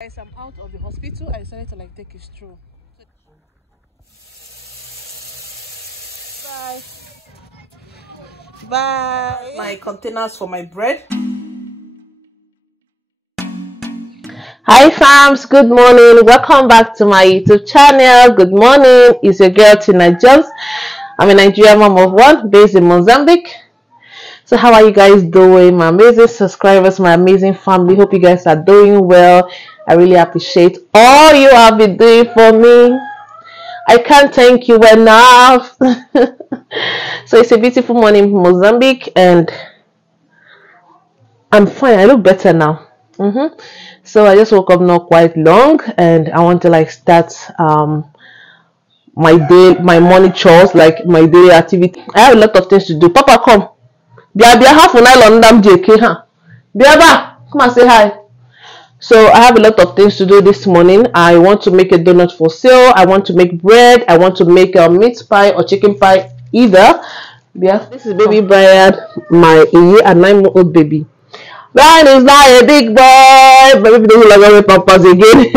Guys, I'm out of the hospital. I decided to like take a stroll. Bye. Bye. My containers for my bread. Hi fams, good morning. Welcome back to my YouTube channel. Good morning. It's your girl Tina Jones. I'm a Nigerian mom of one based in Mozambique. So how are you guys doing? My amazing subscribers, my amazing family. Hope you guys are doing well. I really appreciate all you have been doing for me. I can't thank you enough. So it's a beautiful morning in Mozambique and I'm fine. I look better now. So I just woke up not quite long and I want to like start my morning chores, like my daily activity. I have a lot of things to do. Papa, come. Bia half an hour on them JK, huh? Bia, come and say hi. So I have a lot of things to do this morning. I want to make a donut for sale. I want to make bread. I want to make a meat pie or chicken pie either. Yeah, this is baby Brian, my 9-year-old baby. Brian is now a big boy, but maybe doesn't like our papas again.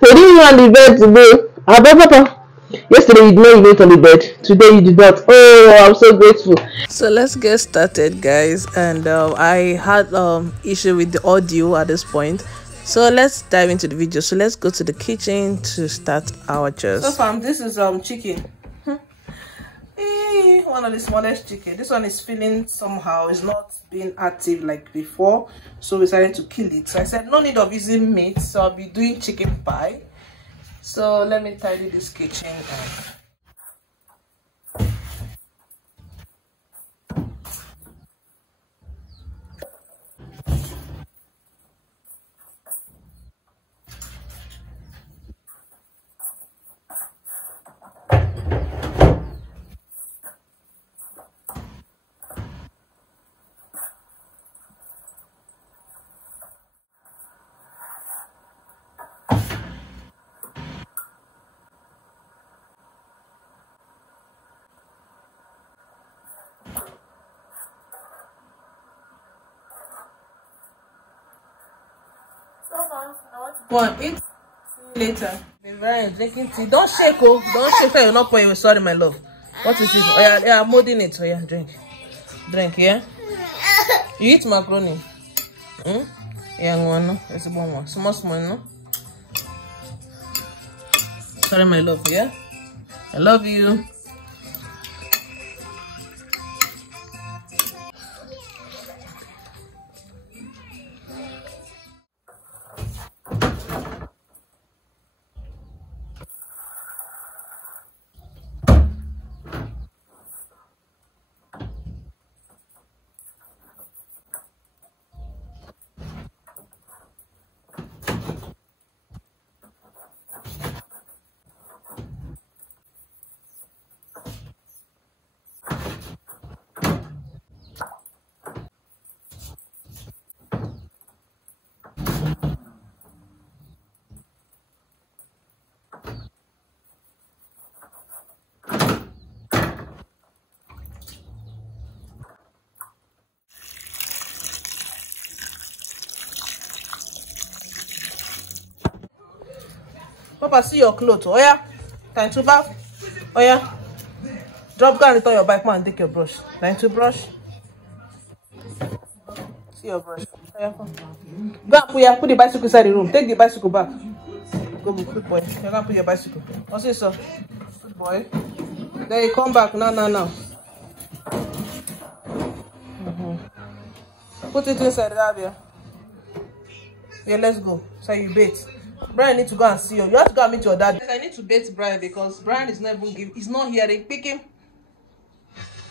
So this is on the bed today. Papa. Yesterday you did not even on the bed. Today you did not. Oh, I'm so grateful. So let's get started, guys. And I had issue with the audio at this point. So let's dive into the video. So let's go to the kitchen to start our chores. So fam, this is chicken. One of the smallest chicken. This one is feeling somehow. It's not being active like before, so we decided to kill it. So I said no need of using meat, so I'll be doing chicken pie. So let me tidy this kitchen up. Go on, eat. See you later. Brian drinking tea. Don't shake, oh. Don't shake. You're not pouring. Sorry, my love. What is this? Oh yeah, I'm molding it. Oh yeah, drink. Drink, yeah. You eat macaroni. Yeah, no. It's a bon one. Small, no. Sorry, my love. Yeah. I love you. Papa, see your clothes. Oh yeah. Time to bath. Oh yeah. Drop down, return your bike, man. Take your brush. Time to brush. See your brush. Oh yeah. Go and put the bicycle inside the room. Take the bicycle back. Go, good boy. You're gonna put your bicycle. What's this, sir? Good boy. Then you come back. Now. Put it inside the area. Yeah, let's go. So you bait. Brian need to go and see you. You have to go and meet your dad. I need to bait Brian because Brian is not even giving. He's not hearing. Pick him.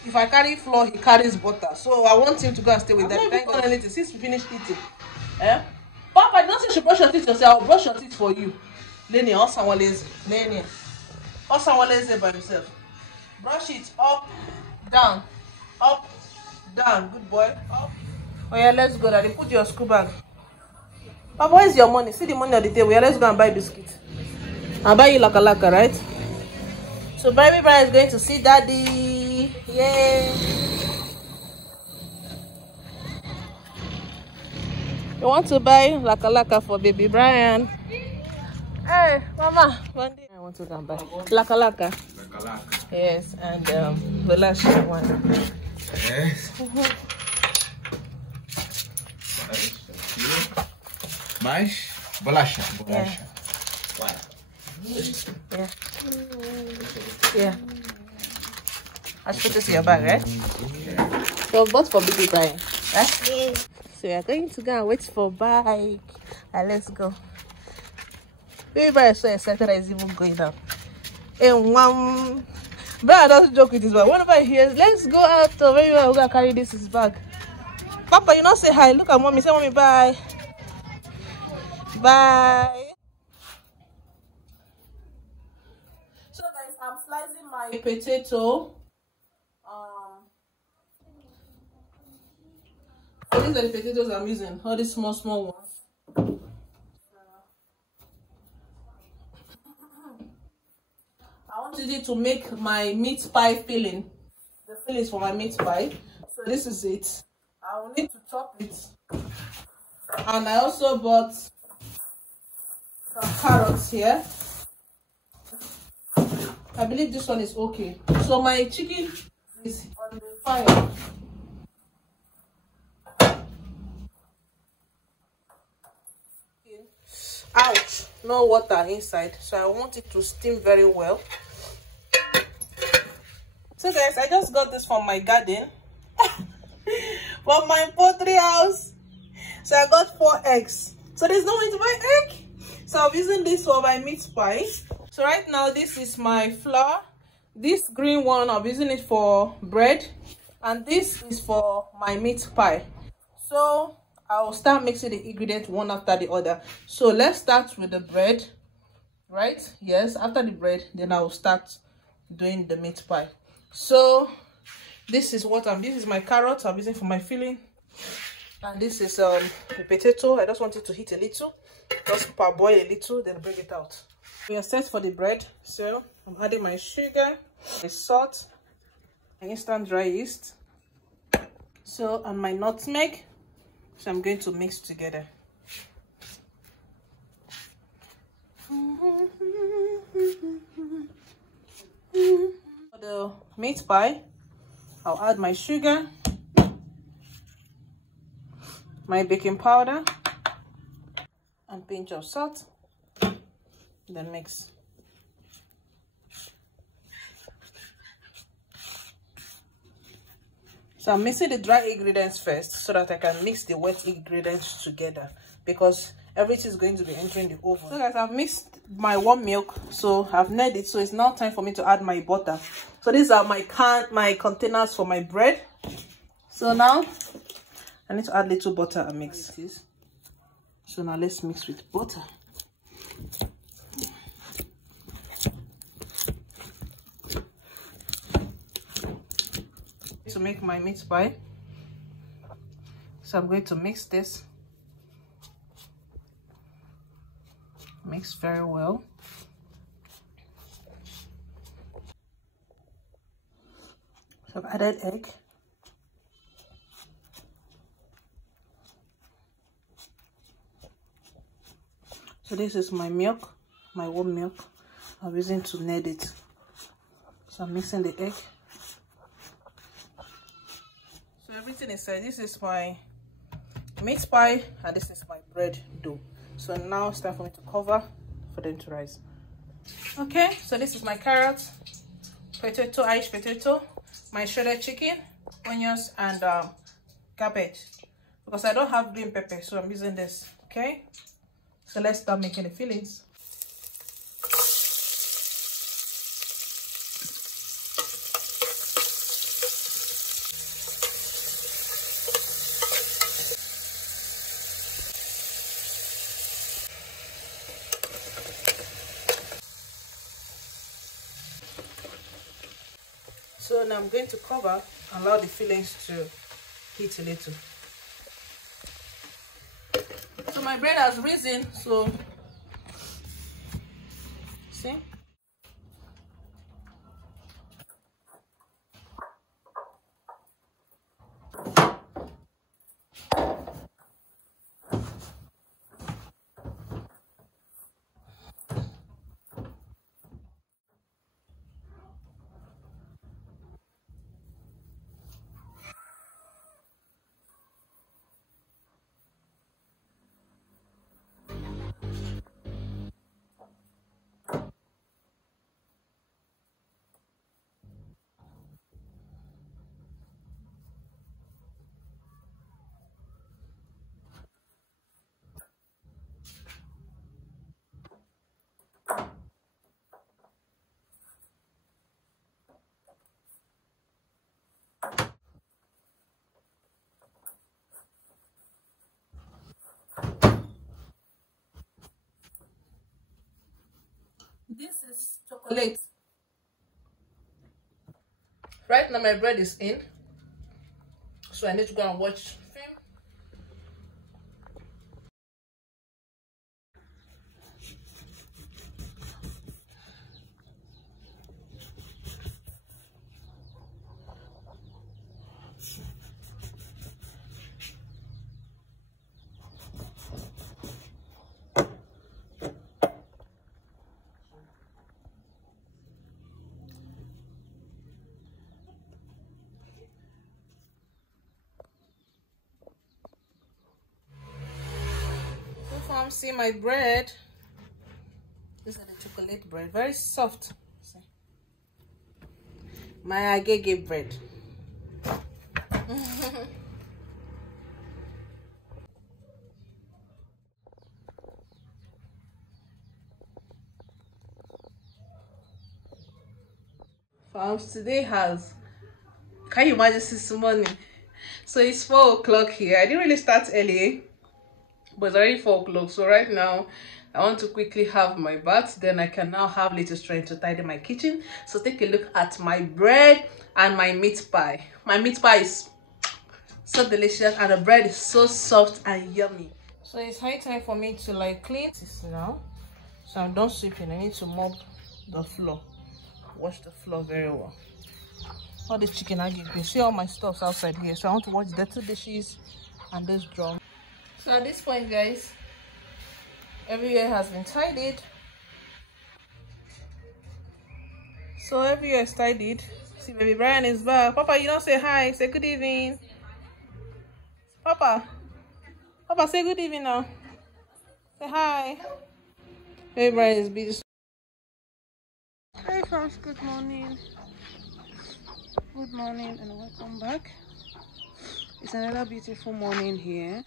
If I carry flour, he carries butter. So I want him to go and stay with them. Thank God anything since we finished eating. Eh? Papa, don't say you should brush your teeth yourself. I'll brush your teeth for you. Lenny, or someone lazy. Lenny. Or someone lazy by himself. Brush it up, down, up, down. Good boy. Up. Oh yeah, let's go, Daddy. Put your school bag. Papa, where's your money? See the money on the table. Yeah, let's go and buy biscuits. I'll buy you laka, right? So baby Brian is going to see Daddy. Yay! You want to buy laka for baby Brian? Hey, Mama, one day I want to go and buy laka. Yes, and the last one. Yes. Mais bolacha. Yeah. Yeah. I should put this in your bag, right? So bought for baby Brian. Right? So we are going to go and wait for bike. Let's go. Baby Brian is so excited that he's even going up. And Brian doesn't joke with his bag. Whenever he hears, let's go out, so very well, we're gonna carry this his bag. Papa, you not say hi. Look at mommy. Say mommy bye. Bye. So guys, I'm slicing my potato. So these are the potatoes I'm using. All these small ones. I wanted it to make my meat pie filling. The fillings for my meat pie. So this is it. I will need to chop it. And I also bought some carrots here. I believe this one is okay. So my chicken is on the fire. Ouch, no water inside, so I want it to steam very well. So guys, I just got this from my garden from my poultry house. So I got 4 eggs, so there's no way to buy egg, so I'm using this for my meat pie. So right now this is my flour. This green one I'm using it for bread, and this is for my meat pie. So I will start mixing the ingredients one after the other. So let's start with the bread, right? Yes, after the bread, then I will start doing the meat pie. So this is this is my carrot I'm using for my filling, and this is the potato. I just want it to heat a little, just parboil a little, then bring it out. We are set for the bread, so I'm adding my sugar, the salt, my instant dry yeast, so and my nutmeg. So I'm going to mix together. For the meat pie, I'll add my sugar, my baking powder, and pinch of salt, then mix. So I'm mixing the dry ingredients first so that I can mix the wet ingredients together, because everything is going to be entering the oven. So guys, I've mixed my warm milk, so I've kneaded it. So it's now time for me to add my butter. So these are my containers for my bread. So now I need to add little butter and mix this. So now let's mix with butter. To make my meat pie, so I'm going to mix this, mix very well. So I've added egg, so this is my milk, my warm milk I'm using to knead it. So I'm mixing the egg. So everything is set. This is my meat pie and this is my bread dough. So now it's time for me to cover for them to rise. Okay, so this is my carrots, potato, Irish potato, my shredded chicken, onions, and cabbage, because I don't have green pepper, so I'm using this. Okay, so let's start making the fillings. So now I'm going to cover and allow the fillings to heat a little. So my bread has risen, so see? This is chocolate. Right now my bread is in, so I need to go and watch film. See my bread. This is the chocolate bread, very soft. See, my agege bread. Today has, can you imagine, this morning? So it's 4 o'clock here. I didn't really start early, but it's already 4 o'clock. So right now I want to quickly have my bath, then I can now have little strength to tidy my kitchen. So take a look at my bread and my meat pie. My meat pie is so delicious and the bread is so soft and yummy. So it's high time for me to like clean this now. So I'm done sweeping. I need to mop the floor, wash the floor very well. All the chicken I give me, see all my stuffs outside here, so I want to wash the 2 dishes and this drum. So at this point, guys, everywhere has been tidied. So everywhere is tidied. See, baby Brian is back. Papa, you don't say hi. Say good evening. Papa, say good evening now. Say hi. Baby Brian is busy. Hi friends, good morning. Good morning and welcome back. It's another beautiful morning here.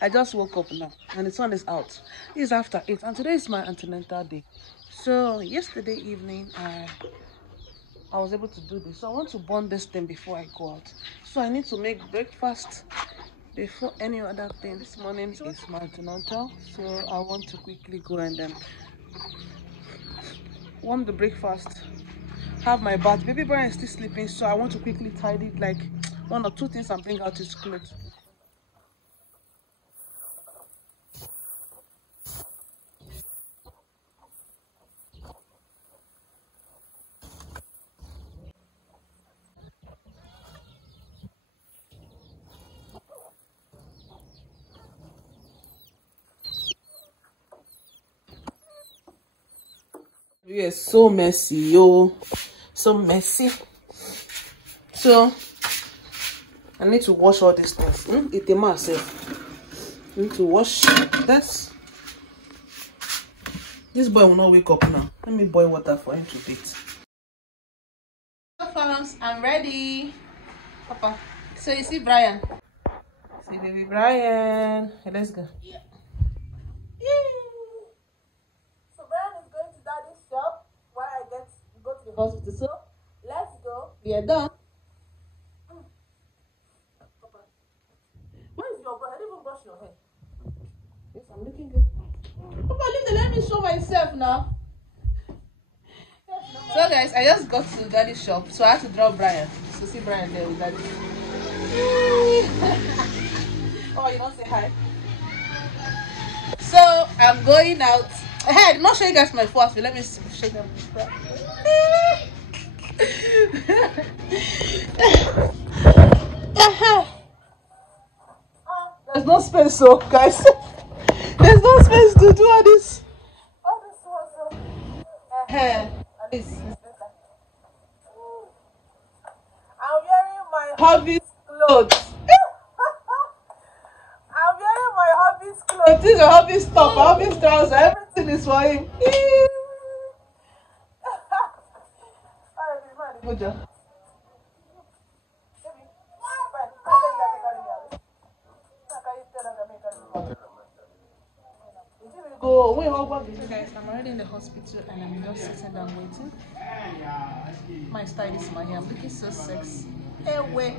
I just woke up now and the sun is out. It's after 8 and today is my antenatal day. So yesterday evening I was able to do this. So I want to burn this thing before I go out. So I need to make breakfast before any other thing. This morning is my antenatal, so I want to quickly go and then warm the breakfast, have my bath. Baby Brian is still sleeping, so I want to quickly tidy like 1 or 2 things and bring out his clothes. Yes, so messy, yo, so messy. So I need to wash all these things. It myself. I need to wash this. This boy will not wake up now. Let me boil water for him to bathe. I'm ready, Papa. So you see Brian. See baby Brian. Hey, let's go. Yeah. Hospital. So let's go. We are done. Papa, where is your brush? I didn't even brush your hair. Yes, I'm looking good. Papa, let me show myself now. So guys, I just got to daddy's shop, so I had to drop Brian. So see Brian there with daddy. Oh, you don't say hi. So I'm going out. Hey, I'm not showing you guys my first, but let me show them. There's no space, so guys. There's no space to do all this. I'm wearing my hobby's clothes. I'm wearing my hobby's clothes. This is a hobby's top, hobby's trousers. Everything is for him. Good job. So guys, I'm already in the hospital and I'm just sitting down waiting. My style is my hair. I'm looking so sexy. Hey, wait.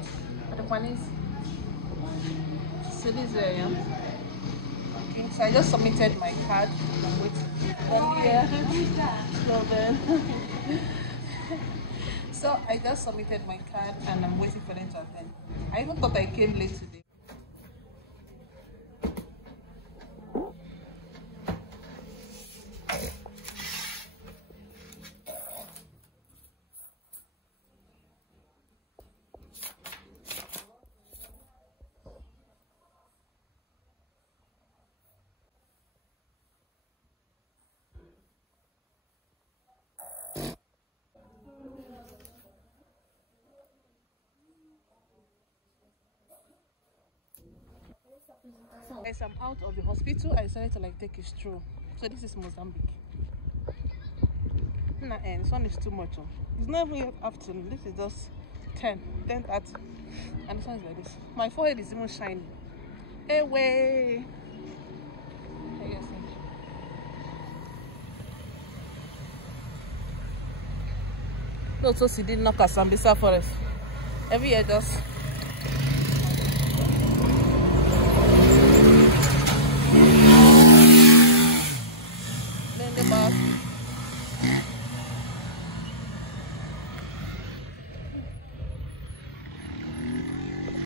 But the one is, so this is where I am. Okay, So I just submitted my card. I'm waiting. So then, so I just submitted my card and I'm waiting for them to attend. I even thought I came late today. Guys, I'm out of the hospital. I decided to like take a stroll. So this is Mozambique. And this one is too much. It's not even yet afternoon. This is just 10:30, and this one is like this. My forehead is even shiny. Hey, way. No, so she didn't knock us Sambisa Forest. Every year just. Then the bus.